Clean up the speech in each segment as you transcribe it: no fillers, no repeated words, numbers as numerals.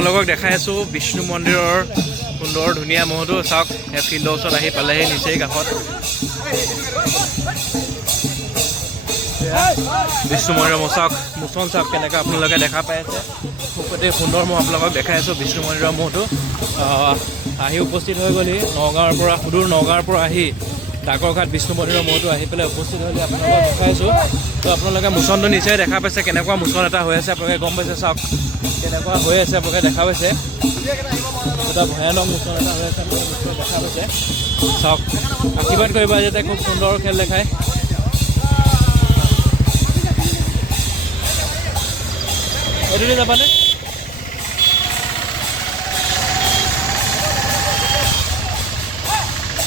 আপোনালোকক দেখাই আছোঁ বিষ্ণু মন্দিৰৰ সুন্দৰ ধুনীয়া মহটো চাওক ফিল্ডৰ ওচৰত আহি পালেহি নিচেই কাষত বিষ্ণু মন্দিৰৰ মহ চাওক মোচন চাওক কেনেকৈ আপোনালোকে দেখা পাই আছে খুবতে সুন্দৰ মহ আপোনালোকক দেখাই আছোঁ বিষ্ণু মন্দিৰৰ মহটো আহি উপস্থিত হৈ গ'লহি নগাঁৱৰ পৰা সুদূৰ নগাঁৱৰ পৰা আহি ডাকৰঘাট বিষ্ণু মন্দিৰৰ মহটো আহি পেলাই উপস্থিত হ'লে আপোনালোকক দেখাইছোঁ তো আপোনালোকে মোচনটো নিশ্চয় দেখা পাইছে কেনেকুৱা মোচন এটা হৈ আছে আপোনালোকে গম পাইছে চাওক কেনেকুৱা হৈ আছে আপোনালোকে দেখা পাইছে এটা ভয়ানক মোচন এটা হৈ আছে আপোনালোকে নিশ্চয় দেখা পাইছে চাওক আশীৰ্বাদ কৰিব যাতে খুব সুন্দৰ খেল দেখায় এইটোলৈ যাবানে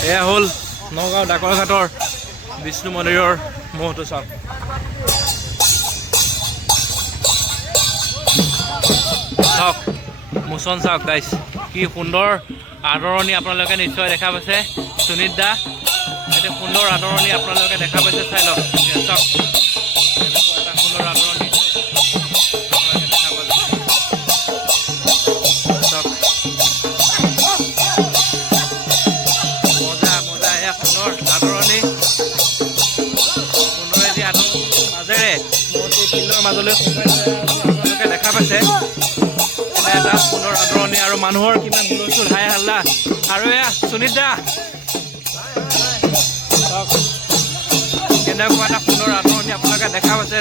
এয়া হ'ল নগাঁও ডাকৰঘাটৰ বিষ্ণু মন্দিৰৰ মহটো চাওক চাওক মোচন চাওক গাইছ কি সুন্দৰ আদৰণি আপোনালোকে নিশ্চয় দেখা পাইছে সুনীত দা এটি সুন্দৰ আদৰণি আপোনালোকে দেখা পাইছে চাই লওক চাওক এনেকুৱা এটা সুন্দৰ আদৰণি আপোনালোকে দেখা পালে চাওক মজা মজা এয়া সুন্দৰ আদৰণি সুন্দৰ এটি আদৰণিৰ মাজেৰে মহটি ফিল্ডৰ মাজলৈ আপোনালোকে দেখা পাইছে এটা সুন্দৰ আদৰণি আৰু মানুহৰ কিমান হুলস্থুল হাই হাল্লা আৰু এয়া সুনীত দা কেনেকুৱা এটা সুন্দৰ আদৰণি আপোনালোকে দেখা পাইছে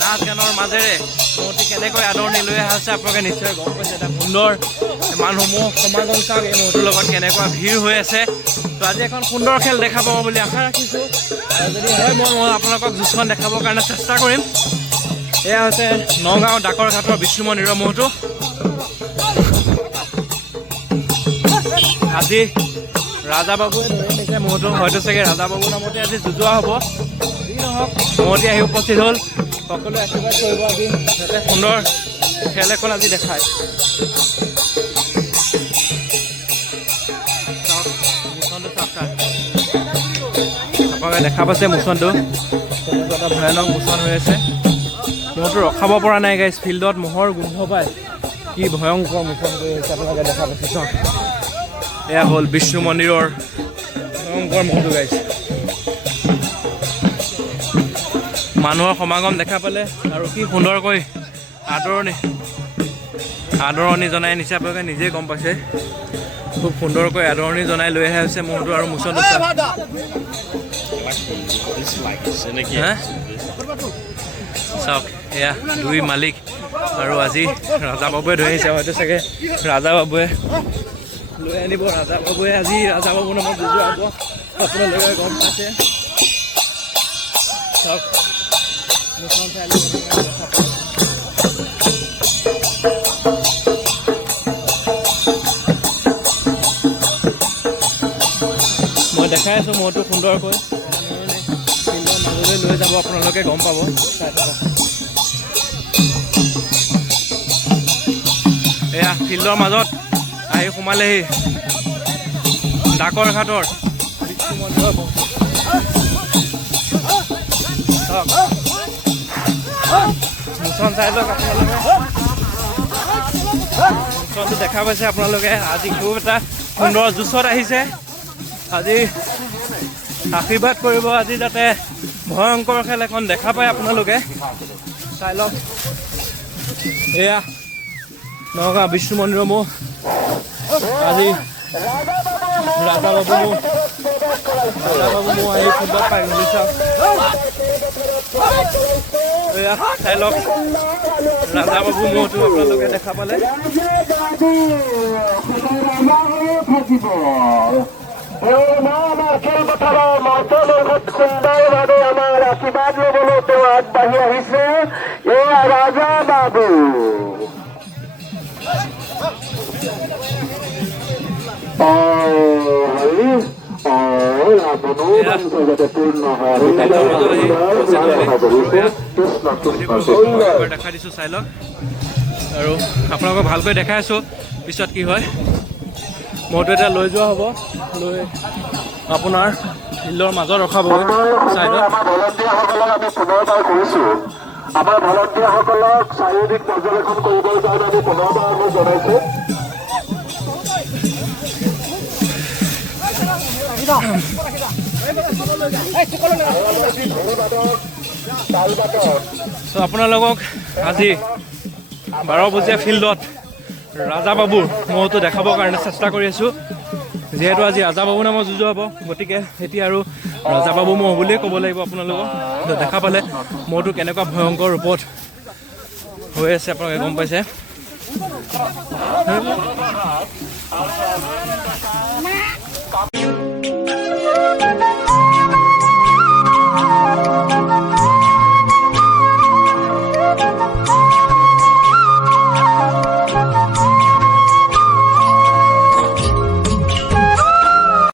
নাচ গানৰ মাজেৰে মহটি কেনেকৈ আদৰণি লৈ অহা হৈছে আপোনালোকে নিশ্চয় গম পাইছে এটা সুন্দৰ মানুহসমূহ সমাগম চাওক এই মহটোৰ লগত কেনেকুৱা ভিৰ হৈ আছে তো আজি এখন সুন্দৰ খেল দেখা পাব বুলি আশা ৰাখিছোঁ আৰু যদি হয় মই আপোনালোকক যুঁজখন দেখাবৰ কাৰণে চেষ্টা কৰিম এয়া হৈছে নগাঁও ডাকৰঘাটৰ বিষ্ণু মন্দিৰৰ মহটো আজি ৰাজা বাবুৱে ধৰি নিছে মহটো হয়তো চাগে ৰাজা বাবুৰ নামতে আজি যুঁজোৱা হ'ব যি নহওক মহটি আহি উপস্থিত হ'ল সকলোৱে আশীৰ্বাদ কৰিব আজি যাতে সুন্দৰ খেল এখন আজি দেখায় মোচনটো চাওক আপোনালোকে দেখা পাইছে মোচনটো তেনেকুৱা এটা ভয়ানক মোচন হৈ আছে মহটো ৰখাব পৰা নাই গাইছ ফিল্ডত মহৰ গোন্ধ পায় কি ভয়ংকৰ মোচন কৰি আহিছে আপোনালোকে দেখা পাইছে চাওক এয়া হ'ল বিষ্ণু মন্দিৰৰ ভয়ংকৰ মহটো গাইছ মানুহৰ সমাগম দেখা পালে আৰু কি সুন্দৰকৈ আদৰণি জনাই নিছে আপোনালোকে নিজেই গম পাইছে খুব সুন্দৰকৈ আদৰণি জনাই লৈ অহা হৈছে মহটো আৰু মোচনটো চাওক এয়া দুই মালিক আৰু আজি ৰাজা বাবুৱে ধৰি আহিছে হয়তো চাগে ৰাজা বাবুৱে লৈ আনিব ৰাজা বাবুৱে আজি ৰাজা বাবুৰ নামত যুঁজোৱা হ'ব আপোনালোকে গম পাইছে চাওক মোচন চাই মই দেখাই আছোঁ মহটো সুন্দৰকৈ ফিল্ডৰ মাজলৈ লৈ যাব আপোনালোকে গম পাব চাই থকা এয়া ফিল্ডৰ মাজত আহি সোমালেহি ডাকৰঘাটৰ বিষ্ণু মন্দিৰৰ মোচন চাই লওক আপোনালোকে মোচনটো দেখা পাইছে আপোনালোকে আজি খুব এটা সুন্দৰ জুচত আহিছে আজি আশীৰ্বাদ কৰিব আজি যাতে ভয়ংকৰ খেল এখন দেখা পায় আপোনালোকে চাই লওক এয়া নগাঁও বিষ্ণু মন্দিৰৰ মহ আজি ৰাজা বাবু আহি ফুটবল পাই গ'লি চাওক এয়া চাই লওক ৰাজা বাবু মহটো আপোনালোকে দেখা পালে সুন্দৰভাৱে আমাৰ আশীৰ্বাদ ল'বলৈ তেওঁ আগবাঢ়ি আহিছে এয়া ৰাজা বাবু দেখা দিছোঁ চাই লওক আৰু আপোনালোকক ভালকৈ দেখাই আছোঁ পিছত কি হয় মহটো এতিয়া লৈ যোৱা হ'ব লৈ আপোনাৰ ফিল্ডৰ মাজত ৰখাবগৈ চাই লওক আমাৰ ভলণ্টিয়াৰসকলক শাৰীৰিক পৰ্যবেক্ষণ কৰিবৰ কাৰণে আমি পুনৰবাৰ আমি জনাইছোঁ। চ' আপোনালোকক আজি 12 বজীয়া ফিল্ডত ৰাজা বাবুৰ মহটো দেখাবৰ কাৰণে চেষ্টা কৰি আছোঁ। যিহেতু আজি ৰাজা বাবু নামৰ যুঁজ হ'ব, গতিকে এতিয়া আৰু ৰাজা বাবু মহ বুলিয়ে ক'ব লাগিব আপোনালোকক। দেখা পালে মহটো কেনেকুৱা ভয়ংকৰ ৰূপত হৈ আছে আপোনালোকে গম পাইছে।